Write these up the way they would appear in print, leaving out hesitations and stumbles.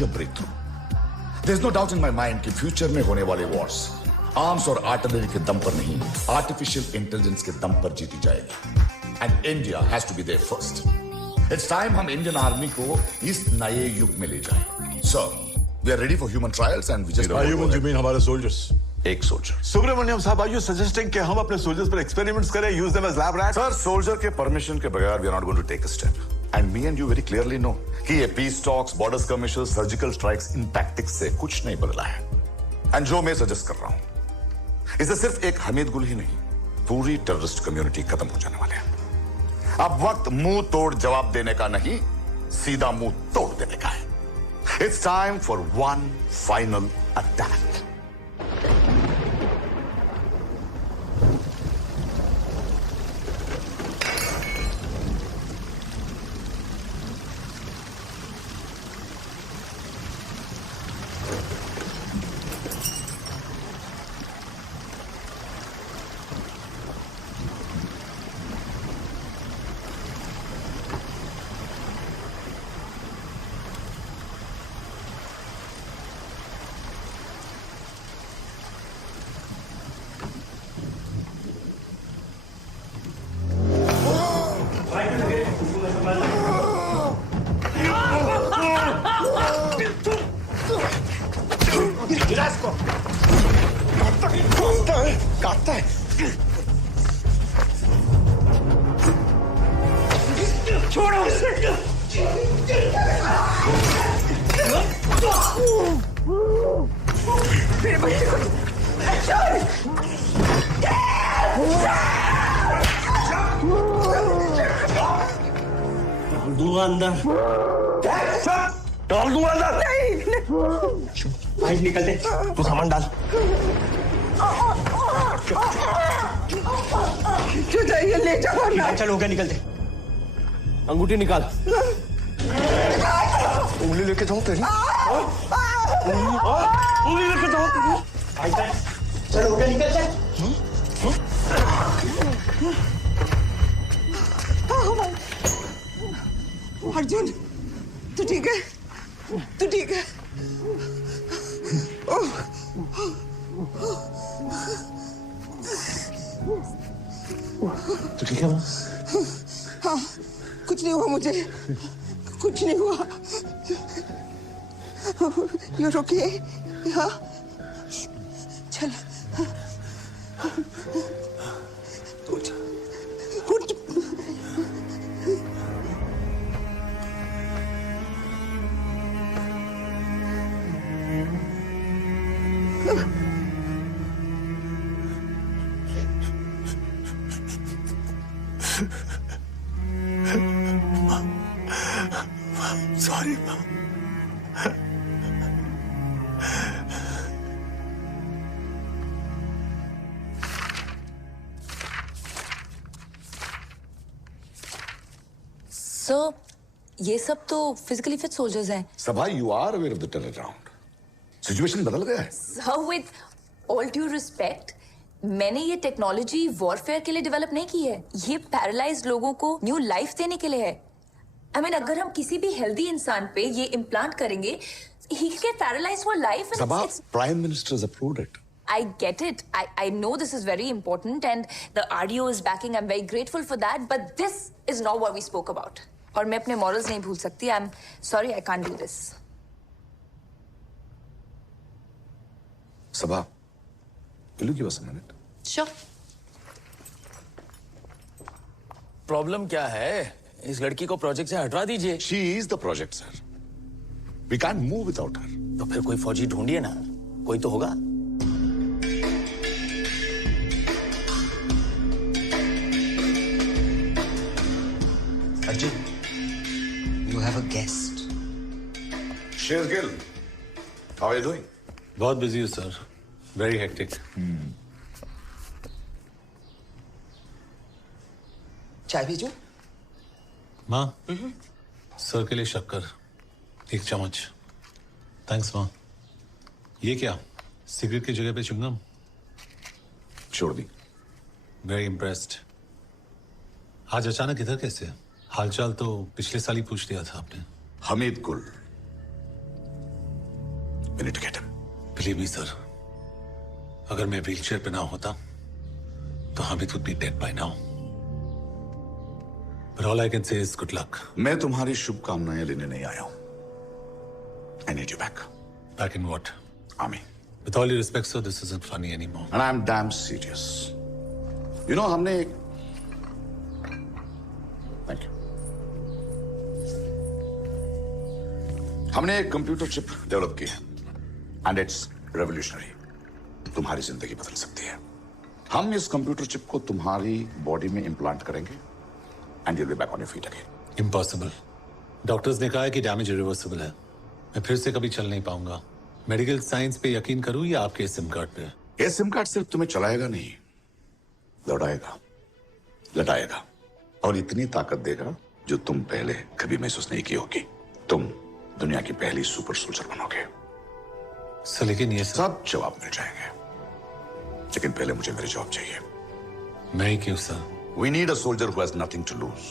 major breakthrough. There's no doubt in my mind कि future में होने वाले वॉर्स आर्म्स और आर्टिलरी के दम पर नहीं, आर्टिफिशियल इंटेलिजेंस के दम पर जीती जाएगी. And India has to be there first. It's time हम इंडियन आर्मी को इस नए युग में ले जाएं. Sir, we are ready for human trials and we just human you mean हमारे सोल्जर्स? एक सोल्जर. सुब्रमण्यम साहब, आर यू सजेस्टिंग कि हम अपने सोल्जर्स पर एक्सपेरिमेंट्स करें, use them as lab rats? Sir, soldier के परमिशन के बगैर we are not going to take a step. And me and you very clearly know कि ये peace talks, border skirmishes, surgical strikes in tactics से कुछ नहीं बदला है. एंड जो मैं सजेस्ट कर रहा हूं, इससे सिर्फ एक हमीद गुल ही नहीं, पूरी टेररिस्ट कम्युनिटी खत्म हो जाने वाले हैं. अब वक्त मुंह तोड़ जवाब देने का नहीं, सीधा मुंह तोड़ देने का है. It's time for one final attack. काटता है. छोड़ो उसे. मेरे बच्चे को छोड़. डाल दूंगा अंदर. डाल दूंगा अंदर. नहीं निकलते. तू सामान डाल. क्यों चाहिए? ले जाओ ना. चल हो गया, निकलते. अंगूठी निकाल. उंगली लेके जाऊं तेरी? उंगली लेके जाओ. चल हो गया, निकल. चल. अर्जुन, तू ठीक है? तू ठीक है? तो ठीक है मां? हाँ, कुछ नहीं हुआ मुझे. कुछ नहीं हुआ. You're okay? हाँ, चल. उठ, उठ. सॉरी मां. सर, ये सब तो फिजिकली फिट सोल्जर्स हैं. Sabha, you are aware of the terror ground. Situation बदल गया है. Sir, with all due respect, मैंने ये टेक्नोलॉजी वॉरफेयर के लिए डेवलप नहीं की है. ये पैरालाइज्ड लोगों को न्यू लाइफ देने के लिए है. I mean, अगर हम किसी भी हेल्दी इंसान पे ये इम्प्लांट करेंगे, he will get paralyzed for life. Sabha, Prime Minister has approved it. I get it. I know this is very important and the RDO is backing. I'm very grateful for that. But this is not what we spoke about. और मैं अपने morals नहीं भूल सकती. I'm sorry, I can't do this. Sabha, will you give us a minute? Sure. Problem क्या है? इस लड़की को प्रोजेक्ट से हटवा दीजिए. She is the project, sir. We can't move without her. तो फिर कोई फौजी ढूंढिए ना. कोई तो होगा. Arjun, you have a guest. Shears Gill, how are you doing? बहुत बिजी हूँ सर. Very hectic. चाय भेजूं? माँ, सर के लिए शक्कर 1 चम्मच. थैंक्स माँ. ये क्या? सिगरेट की जगह पे च्युइंगम? छोड़ दी. Very impressed. आज अचानक इधर कैसे? हालचाल तो पिछले साल ही पूछ लिया था आपने. हमीद गुल, We need to get him. Believe me sir, अगर मैं व्हीलचेयर पे ना होता तो Hamid would be dead by now. But all I can say is good luck. मैं तुम्हारी शुभकामनाएं लेने नहीं आया हूं. I need you back. Back in what? Army. With all due respect, sir, this isn't funny anymore. And I'm damn serious. You know, हमने एक... Thank you. हमने एक कंप्यूटर चिप डेवलप की है. And it's revolutionary. तुम्हारी जिंदगी बदल सकती है. हम इस कंप्यूटर चिप को तुम्हारी बॉडी में इम्प्लांट करेंगे. And you'll be back on your feet again. Impossible. Doctors ने कहा है कि डैमेज इरिवर्सिबल है. मैं फिर से कभी चल नहीं पाऊंगा. मेडिकल साइंस पे यकीन करूं या आपके सिम कार्ड पे? ये सिम कार्ड सिर्फ तुम्हें चलाएगा नहीं, लौटाएगा, लटाएगा और इतनी ताकत देगा जो तुम पहले कभी महसूस नहीं की होगी. तुम दुनिया की पहली सुपर सोल्जर बनोगे. सर लेकिन ये सब जवाब मिल जाएंगे, लेकिन पहले मुझे मेरी जॉब चाहिए. मैं ही क्यों sir? We need a soldier who has nothing to lose.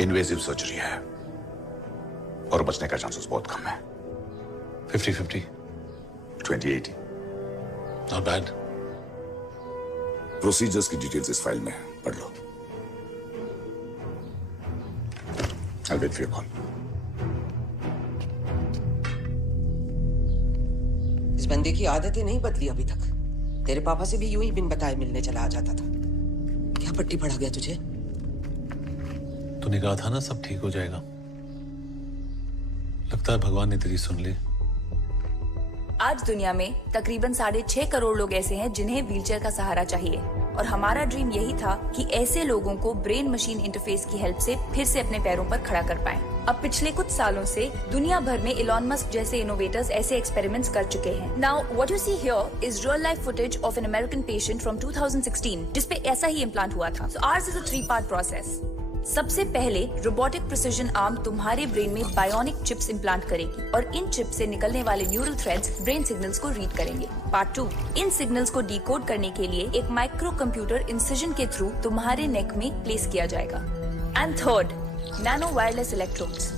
Invasive surgery है और बचने का चांसेस बहुत कम है. 50-50. 2080. Not bad. प्रोसीजर्स की डिटेल्स इस फाइल में पढ़ लो. I'll wait for your call. इस बंदे की आदतें नहीं बदली अभी तक. तेरे पापा से भी यूं ही बिन बताए मिलने चला आ जाता था. क्या पट्टी पड़ा गया तुझे? तूने कहा था ना सब ठीक हो जाएगा. लगता है भगवान ने तेरी सुन ली. आज दुनिया में तकरीबन 6.5 करोड़ लोग ऐसे हैं जिन्हें व्हीलचेयर का सहारा चाहिए और हमारा ड्रीम यही था कि ऐसे लोगों को ब्रेन मशीन इंटरफेस की हेल्प से फिर से अपने पैरों पर खड़ा कर पाएं. अब पिछले कुछ सालों से दुनिया भर में इलॉन मस्क जैसे इनोवेटर्स ऐसे एक्सपेरिमेंट्स कर चुके हैं. Now what you see here is real life footage of an American patient from 2016 जिसपे ऐसा ही इम्प्लांट हुआ था. So ours is a 3-part process. सबसे पहले रोबोटिक प्रिसिजन आर्म तुम्हारे ब्रेन में बायोनिक चिप्स इम्प्लांट करेगी और इन चिप से निकलने वाले न्यूरल थ्रेड्स ब्रेन सिग्नल्स को रीड करेंगे. पार्ट 2, इन सिग्नल्स को डिकोड करने के लिए एक माइक्रो कंप्यूटर इंसिजन के थ्रू तुम्हारे नेक में प्लेस किया जाएगा. And third, nano wireless electrodes.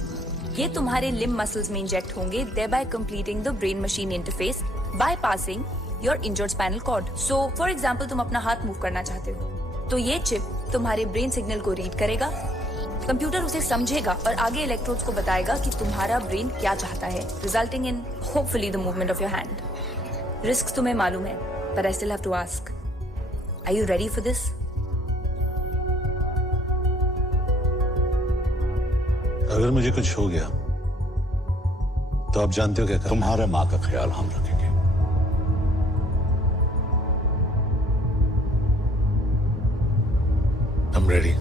ये तुम्हारे लिम्ब मसल्स में इंजेक्ट होंगे, thereby completing the brain machine interface bypassing your injured spinal cord. So, for example, तुम अपना हाथ मूव करना चाहते हो, तो ये चिप तुम्हारे ब्रेन सिग्नल को रीड करेगा, कंप्यूटर उसे समझेगा और आगे इलेक्ट्रोड्स को बताएगा कि तुम्हारा ब्रेन क्या चाहता है, resulting in hopefully the movement of your hand. Risk तुम्हें मालूम है, but I still have to ask, are you ready for this? अगर मुझे कुछ हो गया तो आप जानते हो क्या करना. तुम्हारे माँ का ख्याल हम रखेंगे. I'm ready.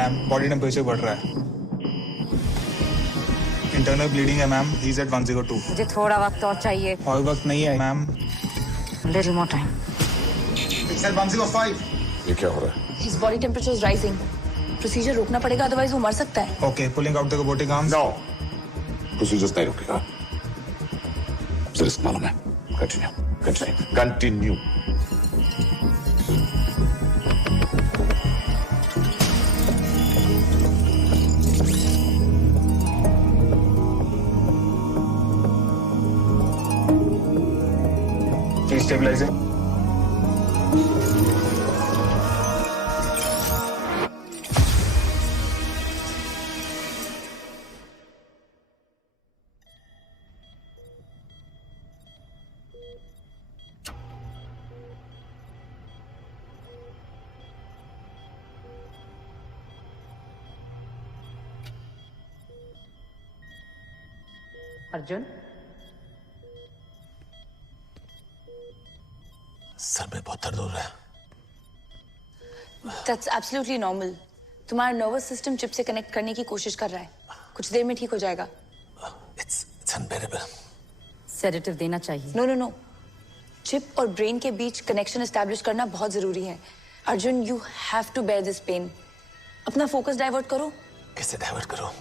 Ma'am body temperature बढ़ रहा है. इंटरनल ब्लीडिंग है मैम. He is at 102. मुझे थोड़ा वक्त और चाहिए. और वक्त नहीं है ma'am. Little more time. It's at 105. ये क्या हो रहा है? His body temperature is rising. Procedure रोकना पड़ेगा, अदरवाइज वो मर सकता है. Okay, pulling out the robotic arms. No. Procedures नहीं रुकेगा. रिस्क मालूम है. कंटिन्यू. Stabilizing. अर्जुन सर में बहुत दर्द हो रहा है। That's absolutely normal. तुम्हारा नर्वस सिस्टम चिप से कनेक्ट करने की कोशिश कर रहा है। कुछ देर में ठीक हो जाएगा। It's unbearable. सेडेटिव देना चाहिए। नो नो नो, चिप और ब्रेन के बीच कनेक्शन एस्टैब्लिश करना बहुत जरूरी है। Arjun, you have to bear this pain. अपना फोकस डाइवर्ट करो। कैसे डाइवर्ट करो?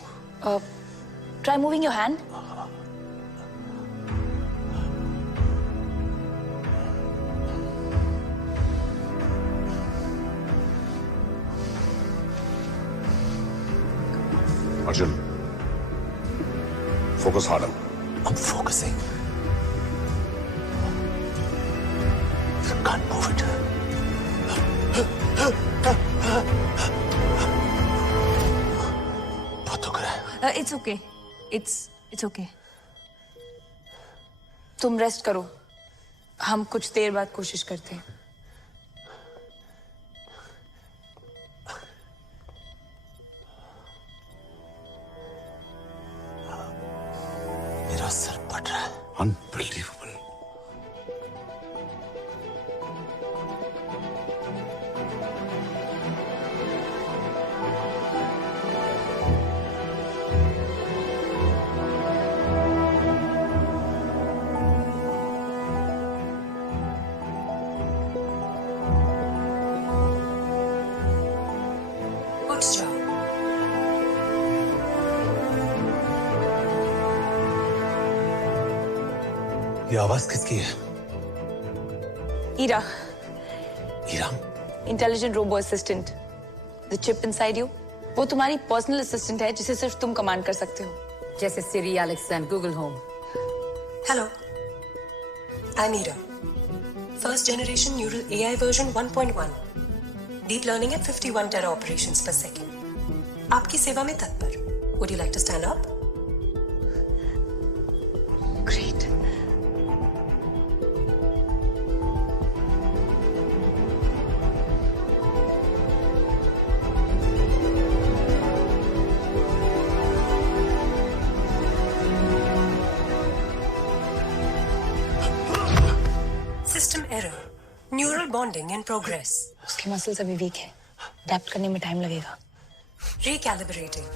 Try moving your hand. Arjun, focus harder. I'm focusing. I can't move it. बहुत दुख रहा है। It's okay, it's okay. तुम रेस्ट करो, हम कुछ देर बाद कोशिश करते हैं। मेरा सर फट रहा है। Unbelievable. उठ जाओ। ये आवाज किसकी है? ईरा, ईराम। Intelligent robo assistant. The chip inside you, वो तुम्हारी पर्सनल असिस्टेंट है जिसे सिर्फ तुम कमांड कर सकते हो। जैसे Siri, Alexa and Google home. Hello, I'm Ira. First generation neural AI version 1.1. Deep learning at 51 tera operations per second. आपकी सेवा में तत्पर। Would you like to stand up? Great. System error. Neural bonding in progress. उसके muscles अभी week है, adapt करने में time लगेगा। Recalibrating.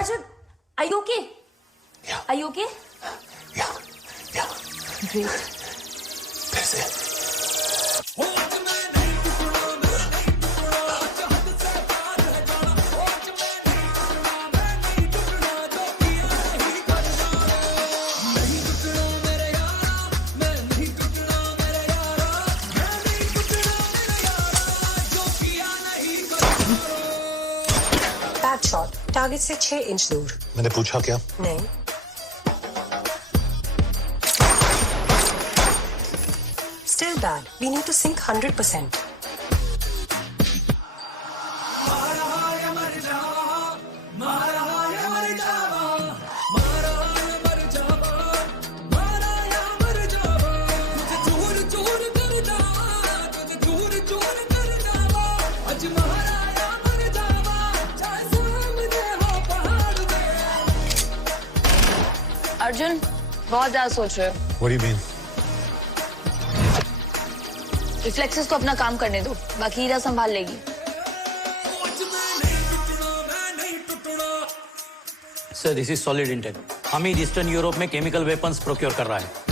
Arjun, are you okay? Yeah. Are you okay? Yeah. Great. फिर से। Bad shot. Target से 6 इंच दूर। मैंने पूछा क्या? नहीं। Still bad. We need to sync 100%. Arjun, बहुत ज्यादा सोच रहे हो। What do you mean? Reflexes तो अपना काम करने दो, बाकी हीरा संभाल लेगी। Sir this is solid intel. Hamid eastern Europe में केमिकल वेपन्स प्रोक्योर कर रहा है।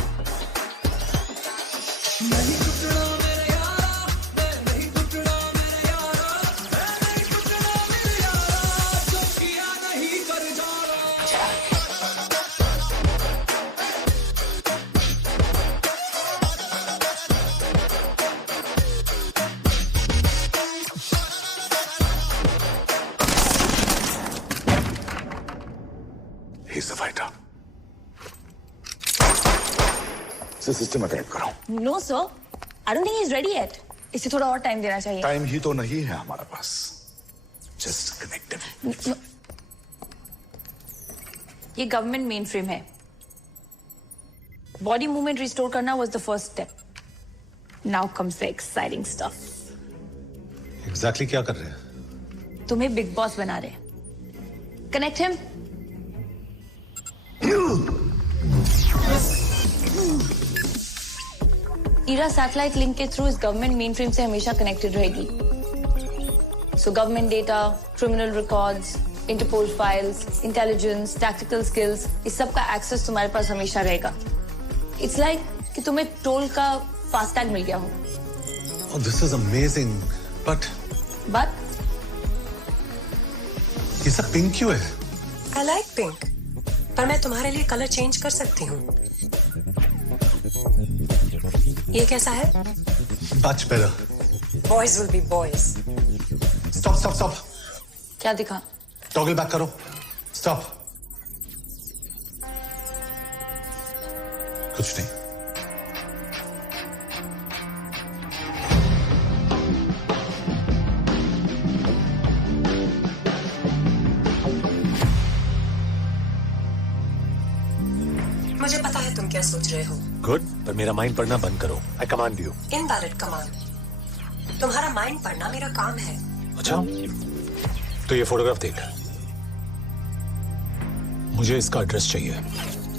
He's the fighter. सिस्टम में कनेक्ट करो। No sir, I don't think he is ready yet. इसे थोड़ा और टाइम देना चाहिए। टाइम ही तो नहीं है हमारे पास। Just connect him. ये गवर्नमेंट मेन फ्रेम है। बॉडी मूवमेंट रिस्टोर करना was the first step. Now comes the exciting stuff. Exactly क्या कर रहे हैं? तुम्हें बिग बॉस बना रहे। Connect him. Ira satellite link के थ्रू इस गवर्नमेंट मेन फ्रेम से हमेशा कनेक्टेड रहेगी। So government data, criminal records, Interpol files, intelligence, tactical skills, इस सब का एक्सेस तुम्हारे पास हमेशा रहेगा। इट्स लाइक कि तुम्हें टोल का फास्टैग मिल गया हो। दिस इज अमेजिंग, बट ये सब पिंक क्यों है? आई लाइक पिंक, पर मैं तुम्हारे लिए कलर चेंज कर सकती हूँ। ये कैसा है? Much better. Boys will be boys. Stop stop stop. क्या दिखा? टॉगल बैक करो। स्टॉप। कुछ नहीं। मुझे पता है तुम क्या सोच रहे हो। गुड, पर मेरा माइंड पढ़ना बंद करो। आई कमांड यू। Invalid command. तुम्हारा माइंड पढ़ना मेरा काम है। अच्छा, तो ये फोटोग्राफ देख। मुझे इसका एड्रेस चाहिए।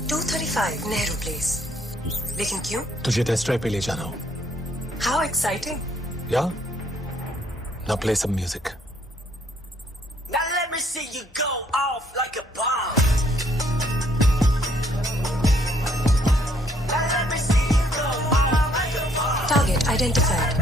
235 नेहरू प्लेस। लेकिन क्यों? तुझे टेस्ट ड्राइव पे ले जाना हो। How exciting. या now play some music. Now let me see you go off like a bomb. Target identified.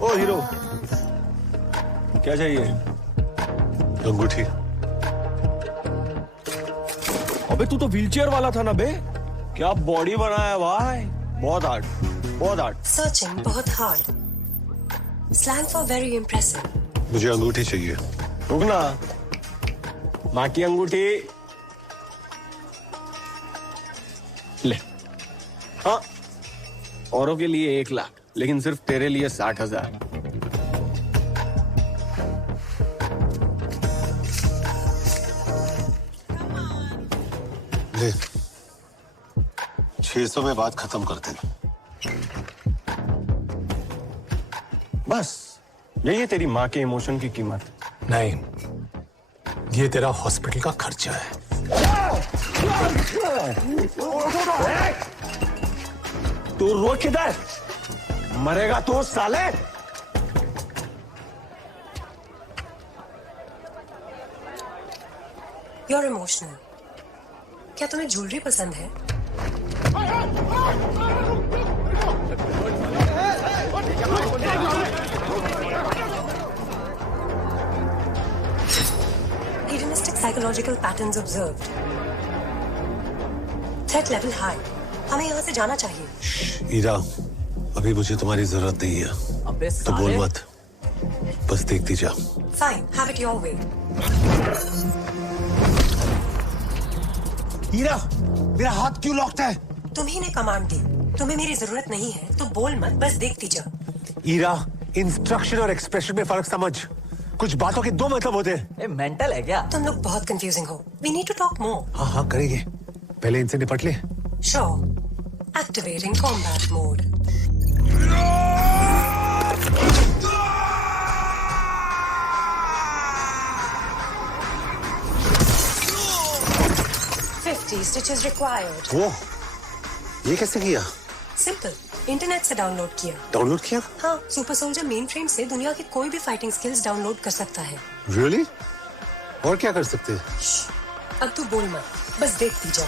ओ हीरो, क्या चाहिए? अंगूठी। अबे तू तो व्हीलचेयर वाला था ना बे। क्या बॉडी बनाया भाई, बहुत हार्ड, बहुत हार्ड। Searching बहुत hard. Slang for very impressive. मुझे अंगूठी चाहिए। रुकना, माँ की अंगूठी ले। हाँ, औरों के लिए 1 लाख, लेकिन सिर्फ तेरे लिए 60,000। ले, 600 में बात खत्म करते हैं। बस यही है तेरी माँ के इमोशन की कीमत। नहीं, ये तेरा हॉस्पिटल का खर्चा है। तू रो किधर? मरेगा तो साले। You're emotional. क्या तुम्हें ज्वेलरी पसंद है? Hedonistic psychological patterns observed. Threat level high. हमें यहाँ से जाना चाहिए। ईरा, अभी मुझे तुम्हारी जरूरत नहीं है, तो बोल मत, बस देखती जा। Fine, have it your way. हीरा, मेरा हाथ क्यों लॉक्ड है? तुम्ही ने कमांड दी। तुम्हें मेरी जरूरत नहीं है तो बोल मत, बस देखती जा। ईरा, इंस्ट्रक्शन और एक्सप्रेशन में फर्क समझ। कुछ बातों के 2 मतलब होते हैं। मेंटल है क्या? तुम लोग बहुत कंफ्यूजिंग हो। We need to talk more. हाँ हाँ करेंगे, पहले इनसे निपट ले। Sure. Activating combat mode. $50 stitches required. वो ये कैसे किया? सिंपल, इंटरनेट से डाउनलोड किया। डाउनलोड किया? हाँ, सुपर सोल्जर मेन फ्रेम से दुनिया की कोई भी फाइटिंग स्किल्स डाउनलोड कर सकता है। रियली? और क्या कर सकते हैं? अब तू बोल मत, बस देखती जा।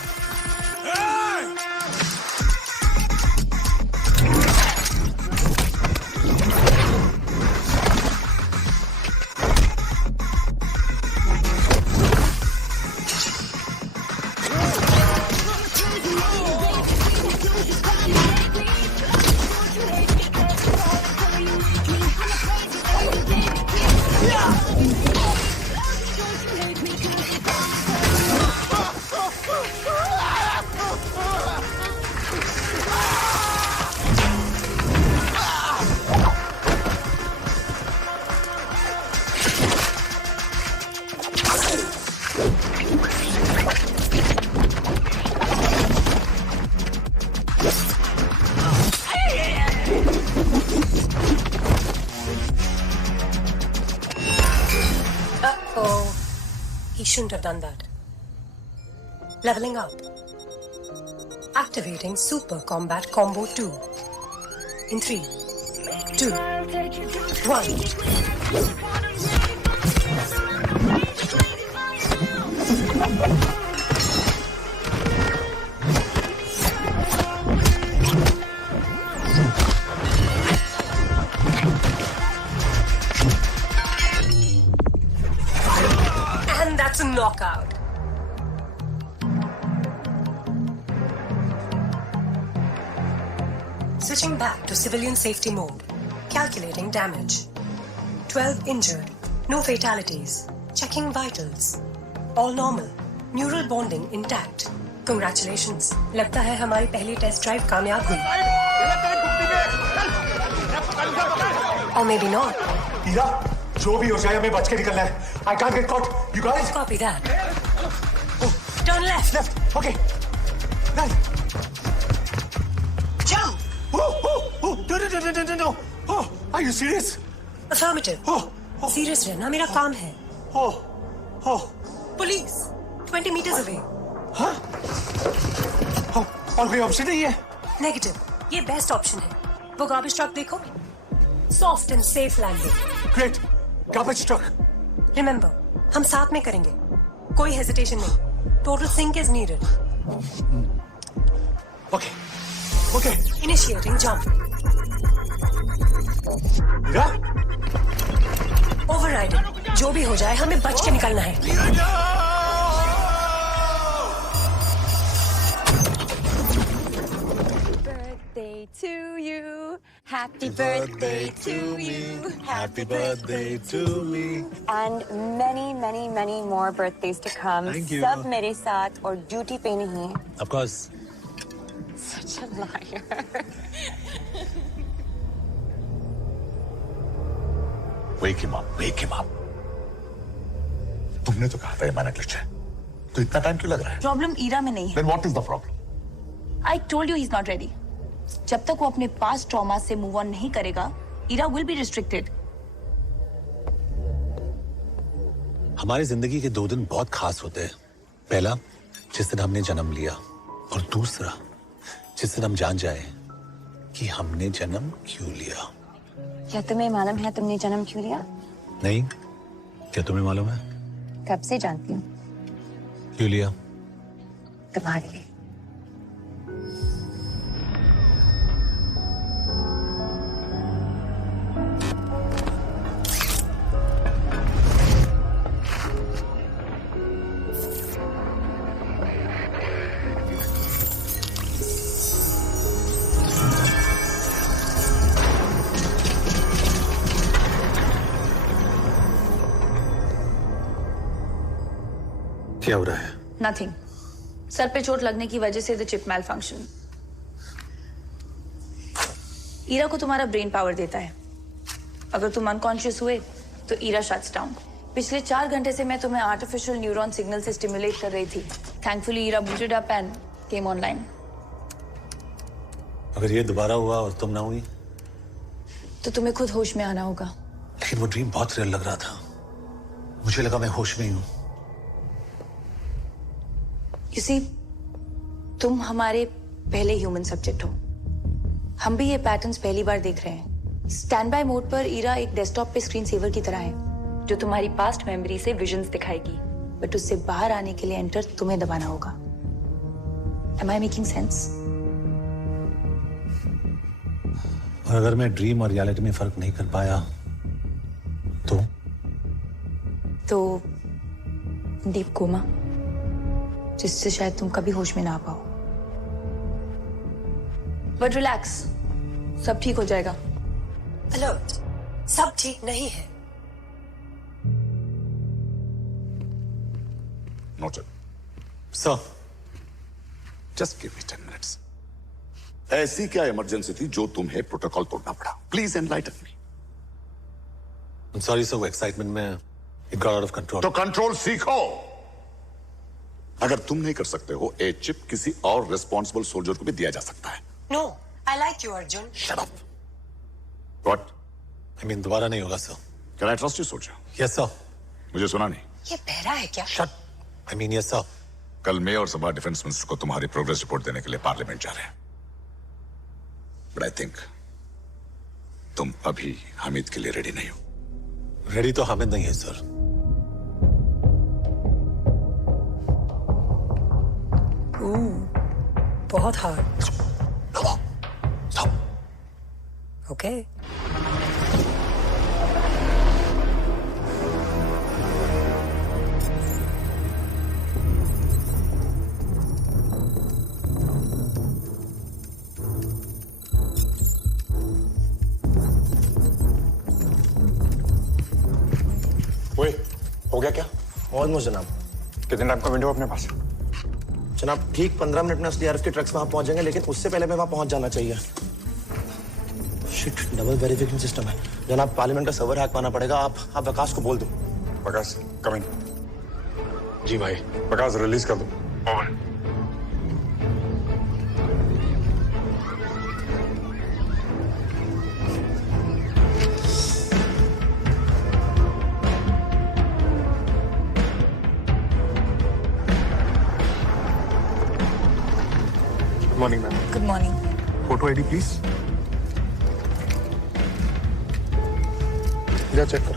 Uh-oh. He shouldn't have done that. Leveling up. Activating Super Combat Combo 2. In 3, 2, 1. And that's a knockout. Switching back to civilian safety mode. Calculating damage. 12 injured. No fatalities. Checking vitals. All normal. Neural bonding intact. Congratulations. लगता है हमारी पहली test drive कामयाब हुई. Or maybe not. हीरा, जो भी हो जाए हमें बच के निकलना है. I can't get caught. You guys? Copy that. Turn left. Left. Okay. Right. Jump. Oh, no. Oh, are you serious? Affirmative. Serious रहना मेरा काम है. Police. 20 meters away. हाँ? और कोई ऑप्शन नहीं है? Negative. ये बेस्ट ऑप्शन है. वो garbage truck देखो. Soft and safe landing. Great. Garbage truck. Remember, हम साथ में करेंगे. कोई hesitation नहीं. Total sync is needed. Okay. Initiating jump. Heera? Overriding. जो भी हो जाए हमें बच के निकलना है. Birthday to you. Happy birthday to you. Happy birthday to me. And many, many, many more birthdays to come. Thank you. सब मेरे साथ और ड्यूटी पे नहीं. Of course. Such a liar. Wake him up. तुमने तो कहा था ये मैंने ग्लिच है. तो इतना टाइम क्यों लग रहा है? प्रॉब्लम ईरा में नहीं है. Then what is the problem? I told you he's not ready. जब तक वो अपने पास्ट ट्रॉमा से मूव ऑन नहीं करेगा, ईरा will be restricted. हमारी जिंदगी के 2 दिन बहुत खास होते हैं. पहला, जिस दिन हमने जन्म लिया, और दूसरा, जिस दिन हम जान जाए कि हमने जन्म क्यों लिया. क्या तुम्हें मालूम है तुमने जन्म क्यों लिया? नहीं, क्या तुम्हें मालूम है कब से जानती हूँ. क्यों लिया? तुम्हारे लिए. क्या हो रहा है? नथिंग. सर पे चोट लगने की वजह से the chip malfunction. Ira को तुम्हारा ब्रेन पावर देता है. अगर तुम अनकॉन्शियस हुए तो ईरा शट्स डाउन. पिछले 4 घंटे से मैं तुम्हें आर्टिफिशियल न्यूरॉन सिग्नल से स्टिमुलेट कर रही थी. Thankfully Ira booted up and came online. अगर ये दोबारा हुआ और तुम ना हुई तो तुम्हें खुद होश में आना होगा. लेकिन वो ड्रीम बहुत रियल लग रहा था. मुझे लगा मैं होश में ही हूं. You see, तुम हमारे पहले ह्यूमन सब्जेक्ट हो. हम भी ये पैटर्न्स पहली बार देख रहे हैं। स्टैंड बाय मोड पर ईरा एक डेस्कटॉप पे स्क्रीन सेवर की तरह है, जो तुम्हारी पास्ट मेमोरी से विजन्स दिखाएगी, बट उससे बाहर आने के लिए एंटर तुम्हें दबाना होगा। Am I making sense? और अगर मैं ड्रीम और रियलिटी में फर्क नहीं कर पाया तो डीप कोमा, जिससे शायद तुम कभी होश में ना आ पाओ। बट रिलैक्स, सब ठीक हो जाएगा। अलर्ट, सब ठीक नहीं है। Noted. Sir Just give me 10 minutes. ऐसी क्या इमरजेंसी थी जो तुम्हें प्रोटोकॉल तोड़ना पड़ा? Please enlighten me. Sorry sir, वो एक्साइटमेंट में it got out of control. तो कंट्रोल सीखो। अगर तुम नहीं कर सकते हो, ए चिप किसी और रिस्पॉन्सिबल सोल्जर को भी दिया जा सकता है। No, I like you Arjun. Shut up. What? I mean, दोबारा नहीं होगा sir. Can I trust you, soldier? Yes sir. मुझे सुना नहीं। ये बहरा है क्या? Shut. I mean, yes sir. कल मैं और सभा डिफेंस मिनिस्टर को तुम्हारी प्रोग्रेस रिपोर्ट देने के लिए पार्लियामेंट जा रहे हैं। बट आई थिंक तुम अभी हामिद के लिए रेडी नहीं हो। रेडी तो हामिद नहीं है सर। बहुत हार्ड। ओके। ओए, हो गया क्या? ऑलमोस्ट जनाब। कितने टाइम का विंडो अपने पास? जनाब ठीक 15 मिनट में एसडीआरएफ के ट्रक्स वहां पहुंच जाएंगे, लेकिन उससे पहले मैं वहां पहुंच जाना चाहिए। शिट, डबल वेरिफिकेशन सिस्टम है जनाब। पार्लियामेंट का सर्वर हैक पाना पड़ेगा। आप विकास को बोल दो। प्रकाश, कम इन। जी भाई। प्रकाश, रिलीज कर दो। Over. Morning ma'am. Good morning. Photo ID please. जा चेक कर।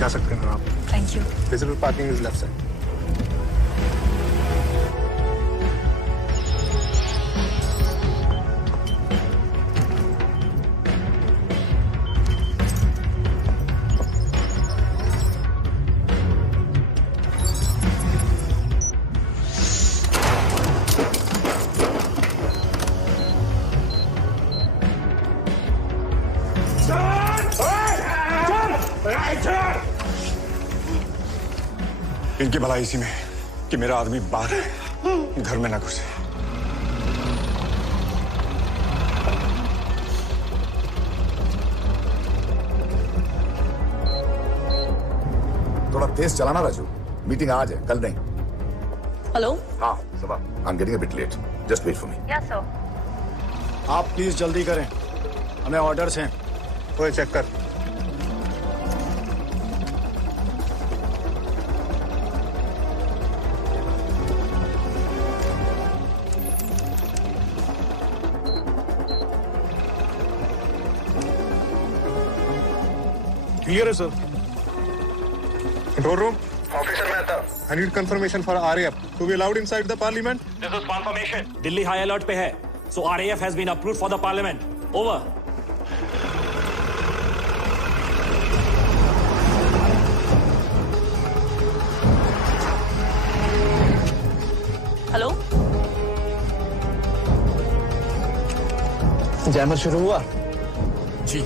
जा सकते हैं आप। Thank you. Visible parking is left side. इनकी भलाई इसी में कि मेरा आदमी बाहर है, घर में ना घुसे। थोड़ा तेज चलाना राजू, मीटिंग आज है, कल नहीं। हेलो। हाँ Sabha, I am getting a bit late, just wait for me. Yes sir. आप प्लीज जल्दी करें, हमें ऑर्डर्स हैं। ओए चेक कर। क्लियर है sir. Control room, officer Mehta. I need confirmation for RAF to be allowed inside the parliament. This is confirmation. Delhi high alert पे है, so RAF has been approved for the parliament. Over. Hello. Jammer शुरू हुआ? जी।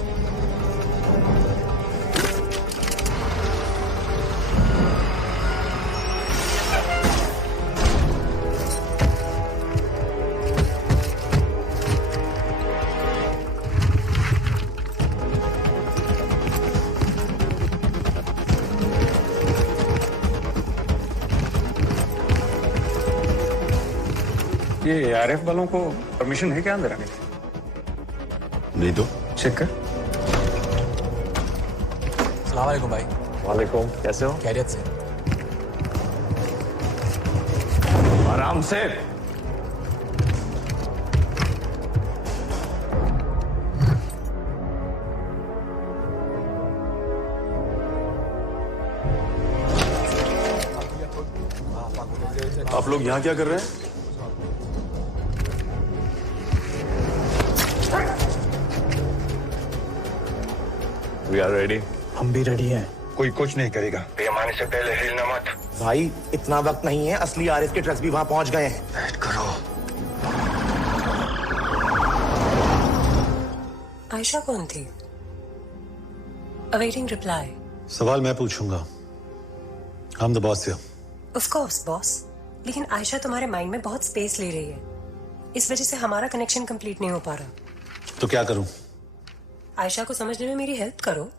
ये RF वालों को permission है क्या अंदर आने की? नहीं तो चेक कर। अस्सलाम वालेकुम भाई। वालेकुम, कैसे हो? खैरियत से। आराम से। आप लोग यहाँ क्या कर रहे हैं? We are ready. हम भी रेडी हैं। कोई कुछ नहीं करेगा। बेईमानी से पहले हिलना मत। भाई इतना वक्त नहीं है, असली आरएफ के ट्रक्स भी वहां पहुंच गए हैं। वेट करो। आयशा कौन थी? Awaiting reply. सवाल मैं पूछूंगा। हम the boss here. Of course boss, लेकिन आयशा तुम्हारे माइंड में बहुत स्पेस ले रही है। इस वजह से हमारा कनेक्शन कंप्लीट नहीं हो पा रहा। तो क्या करूं? आयशा को समझने में मेरी हेल्प करो।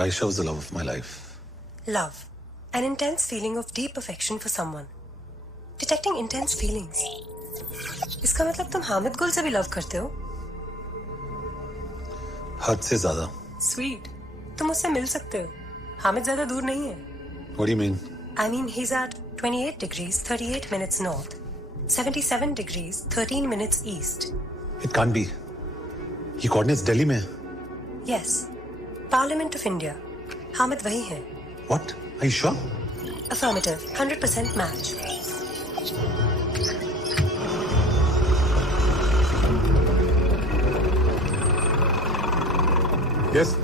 Aisha was the love of my life. Love, an intense feeling of deep affection for someone. Detecting intense feelings. इसका मतलब तुम हामिद गुल से भी लव करते हो? हद से ज्यादा। Sweet, तुम उससे मिल सकते हो। हामिद ज्यादा दूर नहीं है। What do you mean? I mean, he's at 28 degrees 38 minutes north, 77 degrees 13 minutes east. It can't be. ये coordinates दिल्ली में है। Yes, Parliament of India. Hamid वही है। What? Are you sure? Affirmative, 100% match. Yes.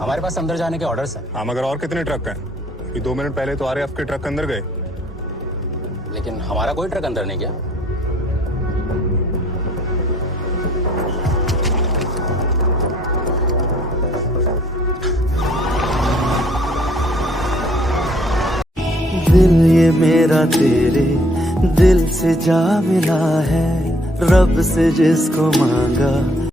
हमारे पास अंदर जाने के ऑर्डर्स हैं। हाँ, मगर और कितने ट्रक हैं? ये 2 मिनट पहले तो आरएएफ के ट्रक अंदर गए। लेकिन हमारा कोई ट्रक अंदर नहीं गया। दिल ये मेरा तेरे दिल से जा मिला है, रब से जिसको मांगा